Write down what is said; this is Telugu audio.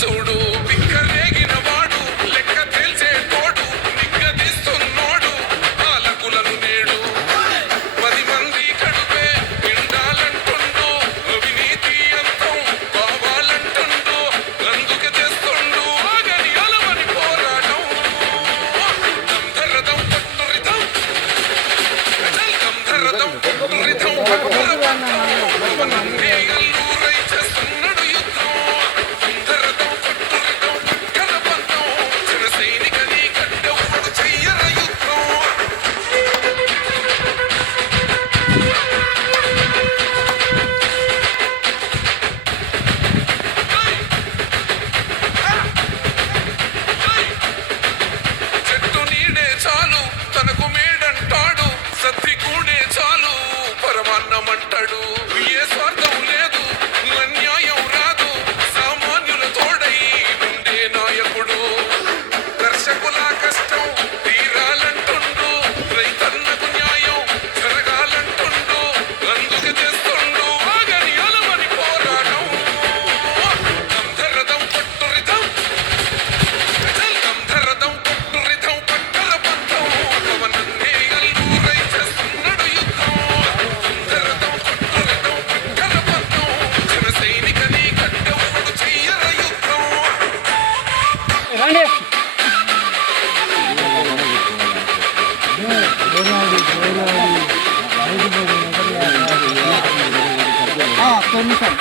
చూడు పిక్క రేగిన వాడు లెక్క తెలిసే తోడు నిగ్గదిస్తున్నోడు పాలకులను నేడు. పది మంది కడుపే నిండాలంటుండు అవినీతి అంతం కావాలంటుండు అందుకే తెస్తుండు ఆగని అలవని పోరాటం. దమ్ ధరదం పట్టురితం దమ్ ధరదం పట్టు రండి ఆ, ఒక్క నిమిషం.